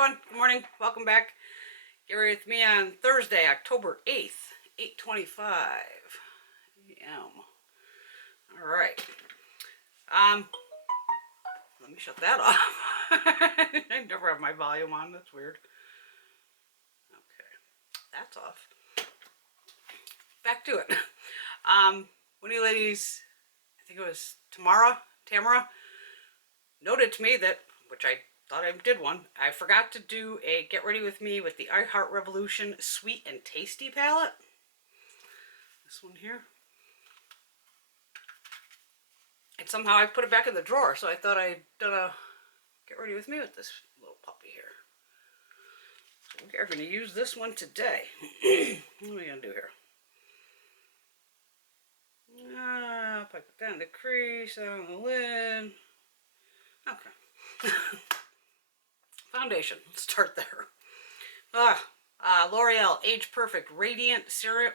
everyone, good morning, welcome back. Get ready with me on Thursday, October 8th, 8:25 a.m. Alright. Let me shut that off. I never have my volume on, that's weird. Okay, that's off. Back to it. One of you ladies, I think it was Tamara, noted to me that, which I thought I did one, I forgot to do a Get Ready With Me with the I Heart Revolution Sweet and Tasty palette. This one here. And somehow I put it back in the drawer, so I thought I'd done a Get Ready With Me with this little puppy here. So we are going to use this one today. What are we going to do here? Pipe it down the crease, on the lid. Okay. Foundation, let's start there. L'Oreal Age Perfect Radiant Serum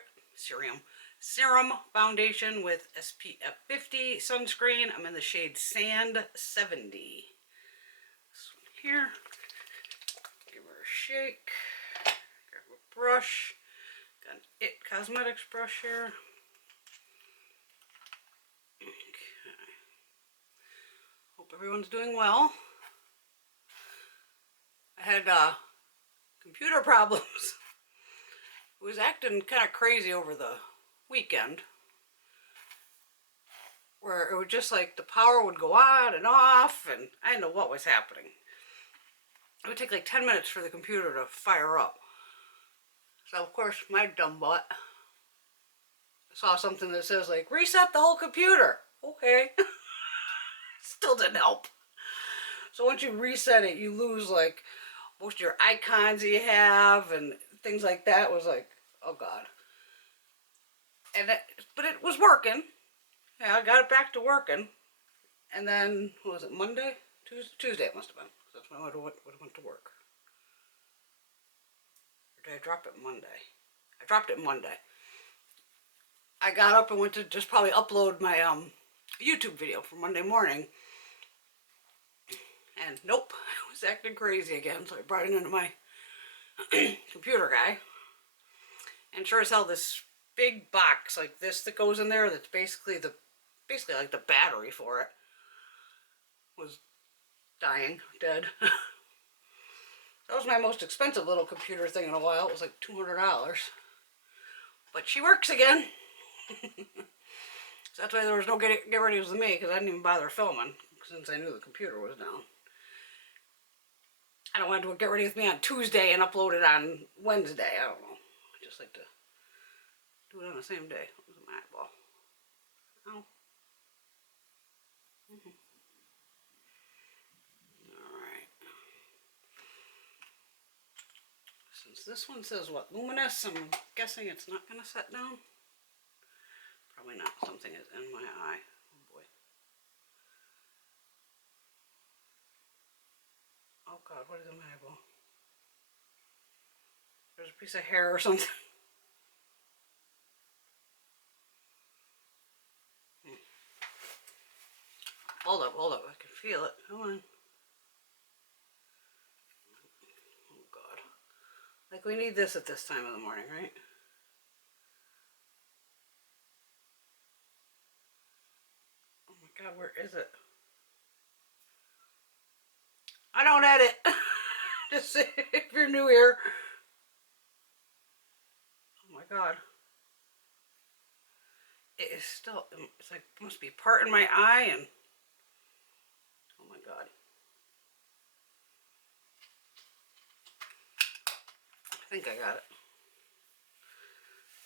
Foundation with SPF 50 sunscreen. I'm in the shade Sand 70. This one here. Give her a shake. Grab a brush. Got an It Cosmetics brush here. Okay. Hope everyone's doing well. I had computer problems. It was acting kind of crazy over the weekend, where it would just like the power would go on and off, and I didn't know what was happening. It would take like 10 minutes for the computer to fire up. So of course my dumb butt saw something that says like reset the whole computer. Okay. Still didn't help. So once you reset it, you lose like most of your icons you have and things like that. It was like, oh god. But it was working. Yeah, I got it back to working. And then, what was it, Monday? Tuesday it must have been. That's when I would have went to work. Or did I drop it Monday? I dropped it Monday. I got up and went to just probably upload my YouTube video for Monday morning. And nope, it was acting crazy again, so I brought it into my computer guy. And sure as hell, this big box like this that goes in there, that's basically like the battery for it, was dying, dead. That was my most expensive little computer thing in a while. It was like $200. But she works again. So that's why there was no get ready with me, because I didn't even bother filming, since I knew the computer was down. I don't want to do a Get Ready With Me on Tuesday and upload it on Wednesday. I don't know. I just like to do it on the same day. What was my eyeball? Oh. Alright. Since this one says what? Luminous, I'm guessing it's not going to set down. Probably not. Something is in my eye. Oh boy. Oh god, what is in my eyeball? There's a piece of hair or something. Hold up, I can feel it. Come on. Oh god. Like we need this at this time of the morning, right? Oh my god, where is it? I don't edit. Just if you're new here. Oh my god. It is still, it's like, must be part in my eye and, oh my god. I think I got it.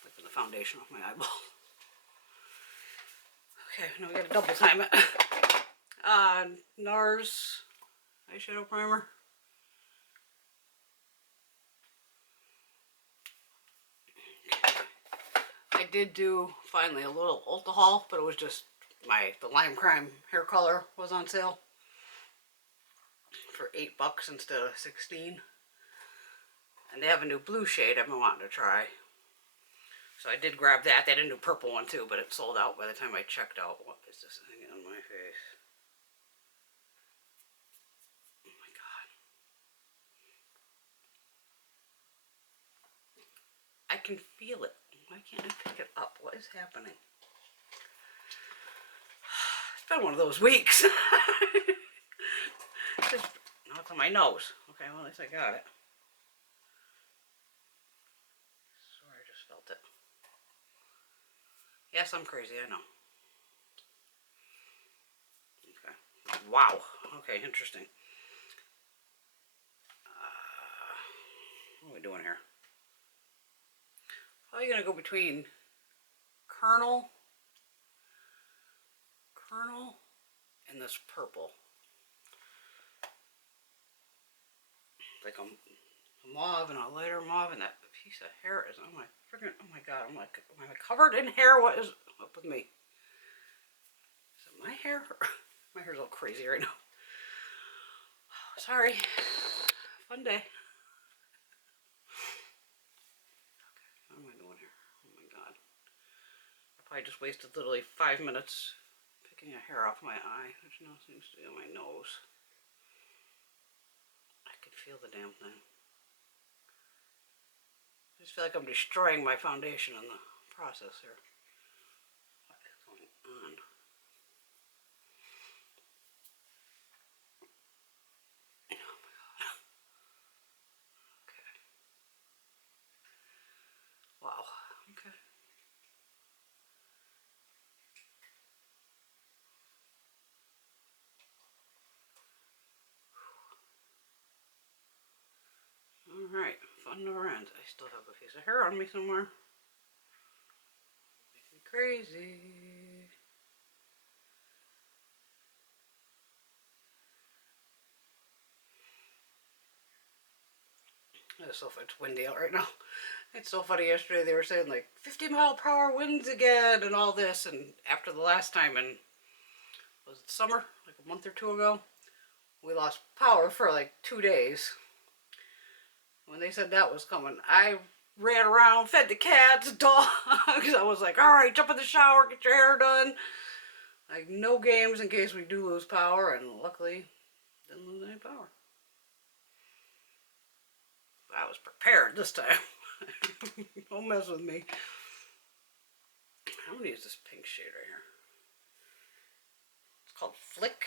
Like in the foundation of my eyeball. Okay, now we gotta double time it. NARS eyeshadow primer. I did do finally a little Ulta haul, but it was just the lime crime hair color was on sale for $8 instead of 16. And they have a new blue shade I've been wanting to try. So I did grab that. They had a new purple one too, but it sold out by the time I checked out. What is this thing on my face? Oh my god. can feel it. Why can't I pick it up? What is happening? It's been one of those weeks. Just, no, it's on my nose. Okay, well, at least I got it. I swear I just felt it. Yes, I'm crazy, I know. Okay. Wow. Okay, interesting. What are we doing here? How are you going to go between kernel, and this purple? Like a mauve and a lighter mauve, and that piece of hair is on my freaking, oh my god, I'm like, am I covered in hair? What is up with me? Is it my hair? My hair's all crazy right now. Oh, sorry. Fun day. Okay, what am I doing here? Oh my god. I probably just wasted literally 5 minutes picking a hair off my eye, which now seems to be on my nose. I can feel the damn thing. I just feel like I'm destroying my foundation in the process here. What is going on? Oh my god. Okay. Wow. Okay. Alright, fun never ends. I still have a piece of hair on me somewhere. Make me crazy. It's windy out right now. It's so funny, yesterday they were saying like 50-mile-per-hour winds again and all this, and after the last time in, was it summer, like a month or two ago, we lost power for like 2 days. When they said that was coming, I ran around, fed the cats, dogs. I was like, all right, jump in the shower, get your hair done. Like, no games in case we do lose power, and luckily didn't lose any power. I was prepared this time. Don't mess with me. I'm gonna use this pink shade right here. It's called Flick.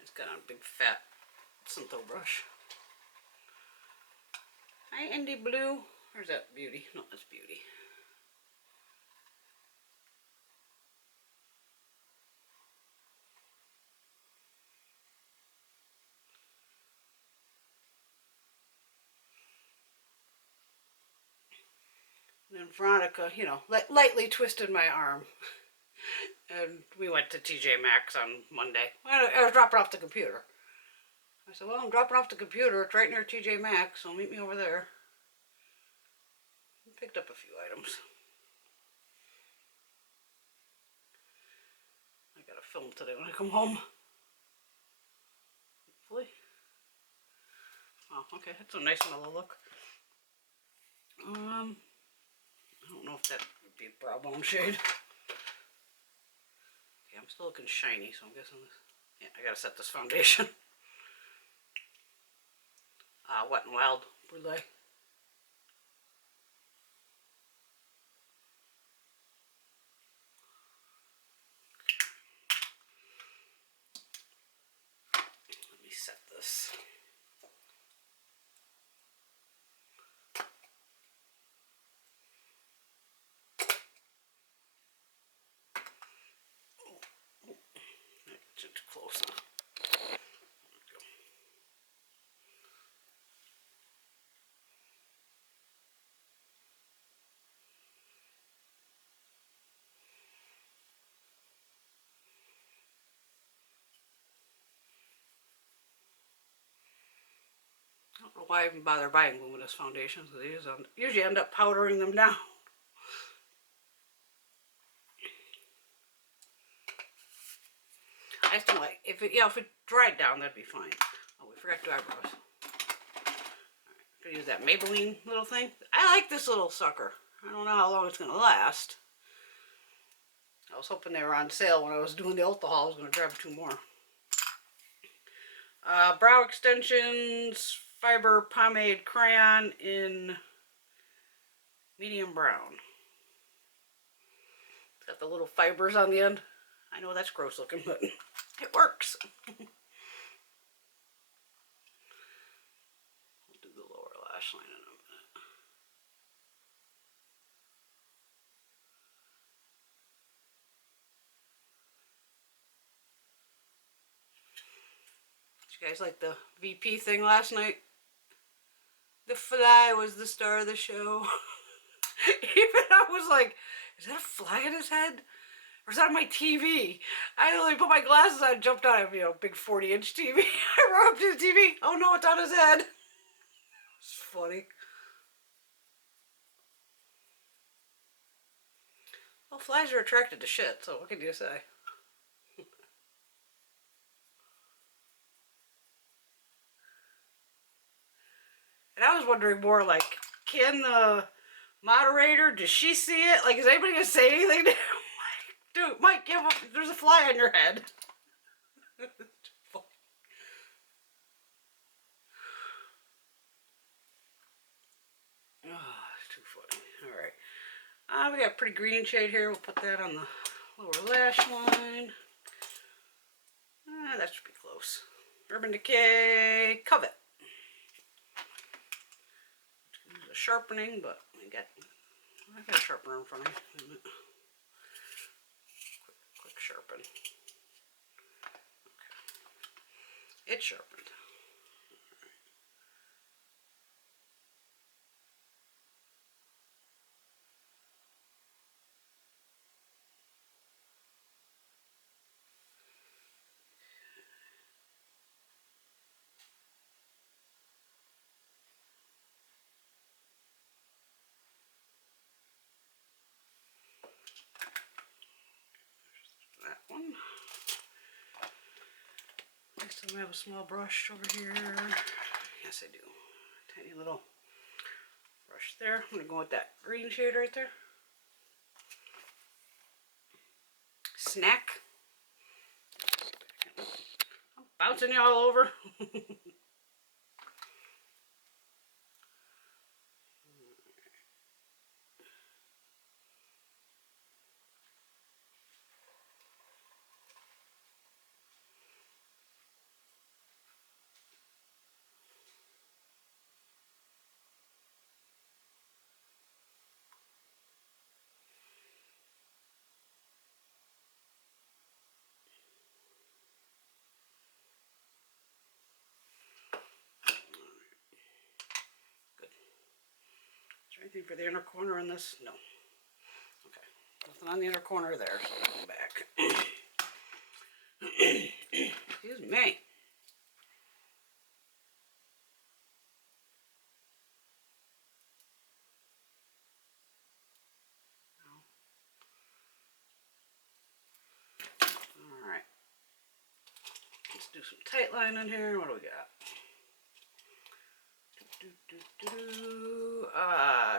It's got a big fat Syntho brush. Hi, Indy Blue. Where's that Beauty? No, that's Beauty. And then Veronica, you know, lightly twisted my arm. And we went to TJ Maxx on Monday. I was dropping off the computer. I said, well, I'm dropping off the computer. It's right near TJ Maxx, so meet me over there. I picked up a few items. I gotta film today when I come home. Hopefully. Oh, okay, that's a nice mellow look. I don't know if that would be a brow bone shade. Okay, I'm still looking shiny, so I'm guessing this. Yeah, I gotta set this foundation. Wet n Wild Brulee. Let me set this. Too close. I don't know why I even bother buying luminous foundations, because they usually end up powdering them down. I just don't like, if it dried down, that'd be fine. Oh, we forgot to do eyebrows. Alright, I'm gonna use that Maybelline little thing. I like this little sucker. I don't know how long it's gonna last. I was hoping they were on sale when I was doing the Ulta haul. I was gonna grab 2 more. Brow extensions fiber pomade crayon in medium brown. It's got the little fibers on the end. I know that's gross looking, but it works. We'll do the lower lash line in a minute. Did you guys like the VP thing last night? The fly was the star of the show. Even I was like, is that a fly in his head? Or is that on my TV? I literally put my glasses on and jumped on a big 40-inch TV. I ran up to the TV. Oh no, it's on his head. It's funny. Well, flies are attracted to shit, so what can you say? And I was wondering more like, can the moderator, does she see it? Like, is anybody gonna say anything to him? Like, dude, Mike, there's a fly on your head. Oh, it's too funny. Alright. We got a pretty green shade here. We'll put that on the lower lash line. That should be close. Urban Decay Covet. Use a sharpening, but I got a sharpener in front of me. Quick sharpen. Okay. It's sharpened. That one. I still have a small brush over here. Yes, I do. Tiny little brush there. I'm going to go with that green shade right there. Snack. I'm bouncing you all over. Anything for the inner corner in this? No. Okay. Nothing on the inner corner there, so I'll come back. Excuse me. Alright. Let's do some tight line in here. What do we got?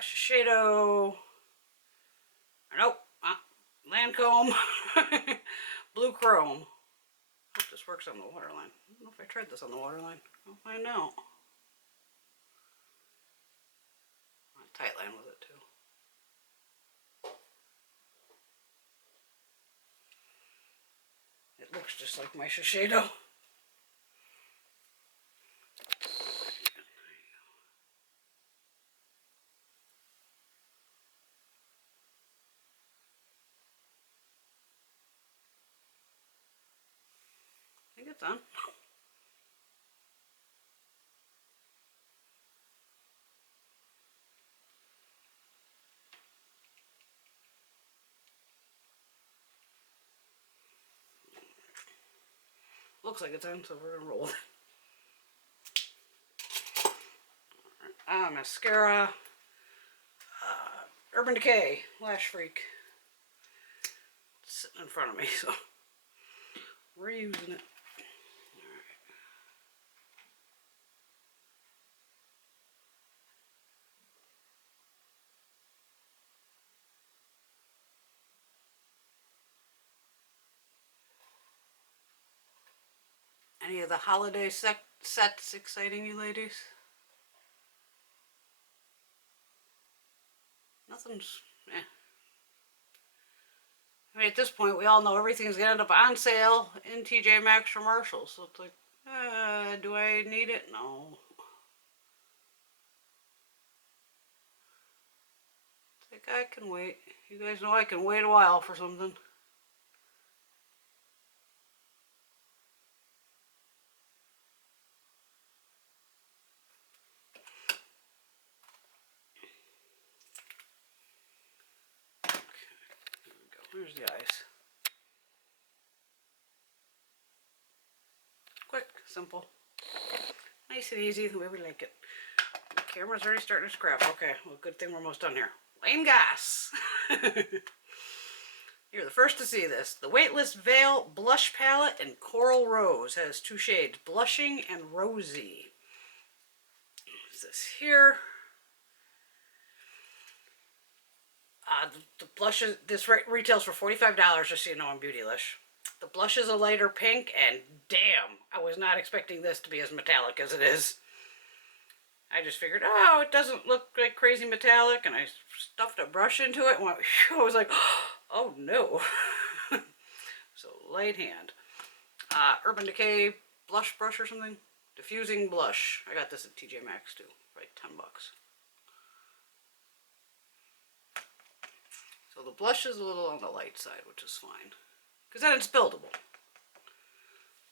Shiseido. Nope. Lancome. Blue Chrome. Hope this works on the waterline. I don't know if I tried this on the waterline. I'll find out. Tight line with it too. It looks just like my Shiseido. I think it's on. Looks like it's on, so we're gonna roll it. Mascara. Urban Decay Lash Freak. It's sitting in front of me, so we're using it. Any of the holiday sets exciting you ladies? Nothing's, eh. I mean, at this point, we all know everything's gonna end up on sale in TJ Maxx or Marshalls. So it's like, do I need it? No. It's like, I can wait. You guys know I can wait a while for something. Where's the ice? Quick, simple, nice and easy, the way we like it. The camera's already starting to scrap. Okay, well, good thing we're almost done here. Lane gas. You're the first to see this. The Weightless Veil Blush Palette in Coral Rose has 2 shades, Blushing and Rosy. What's this here? The blushes, this retails for $45, just so you know, on Beautylish. The blush is a lighter pink, and damn, I was not expecting this to be as metallic as it is. I just figured, oh, it doesn't look like crazy metallic, and I stuffed a brush into it, and went, I was like, oh no. So, light hand. Urban Decay blush brush or something. Diffusing blush. I got this at TJ Maxx too, right, $10. So the blush is a little on the light side, which is fine. Because then it's buildable.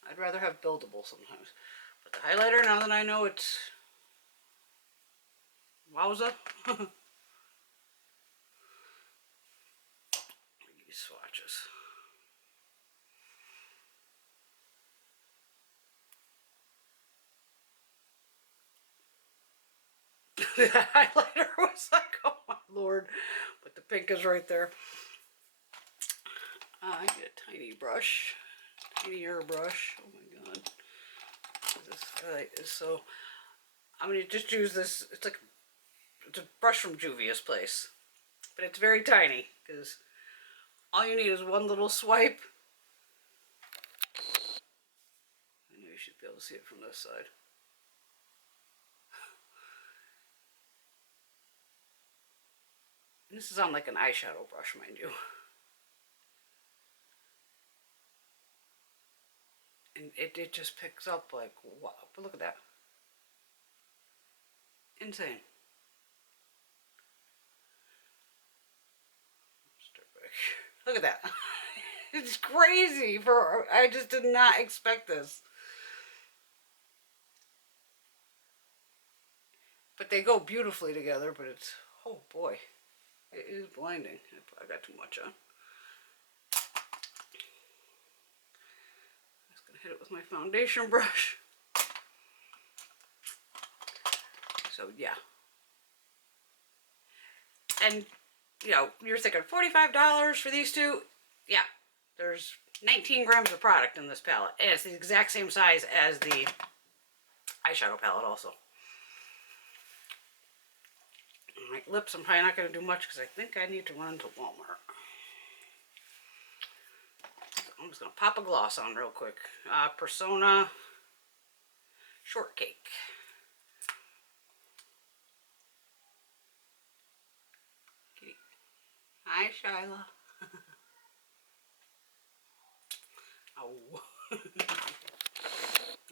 I'd rather have buildable sometimes. But the highlighter, now that I know it's... Wowza. These swatches. The highlighter was like, oh my lord. But the pink is right there. I get a tiny brush. Tinier brush. Oh my god. This highlight is so... I'm going to just use this. It's like... It's a brush from Juvia's Place. But it's very tiny. Because all you need is one little swipe. I know you should be able to see it from this side. And this is on like an eyeshadow brush, mind you. And it just picks up like, wow, but look at that. Insane. Look at that. It's crazy for, I just did not expect this. But they go beautifully together, but it's, oh boy. It is blinding. I got too much on. I'm just going to hit it with my foundation brush. So, yeah. And, you know, you're thinking $45 for these two. Yeah. There's 19 grams of product in this palette. And it's the exact same size as the eyeshadow palette also. My lips, I'm probably not going to do much because I think I need to run to Walmart. So I'm just going to pop a gloss on real quick. Persona Shortcake. Kitty. Hi, Shyla. Oh.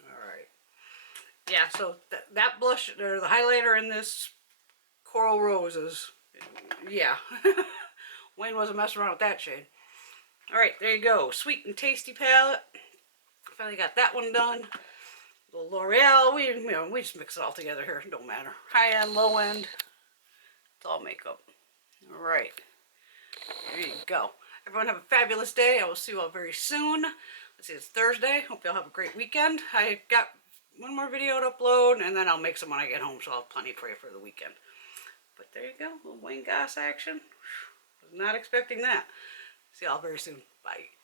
Alright. Yeah, so that blush, or the highlighter in this Coral Roses, yeah. Wayne wasn't messing around with that shade. Alright, there you go. Sweet and Tasty palette. Finally got that one done. The L'Oreal, we just mix it all together here. It don't matter. High end, low end. It's all makeup. Alright. There you go. Everyone have a fabulous day. I will see you all very soon. Let's see, it's Thursday. Hope you all have a great weekend. I got one more video to upload, and then I'll make some when I get home, so I'll have plenty for you for the weekend. But there you go, a little Wayne Goss action. Was not expecting that. See y'all very soon. Bye.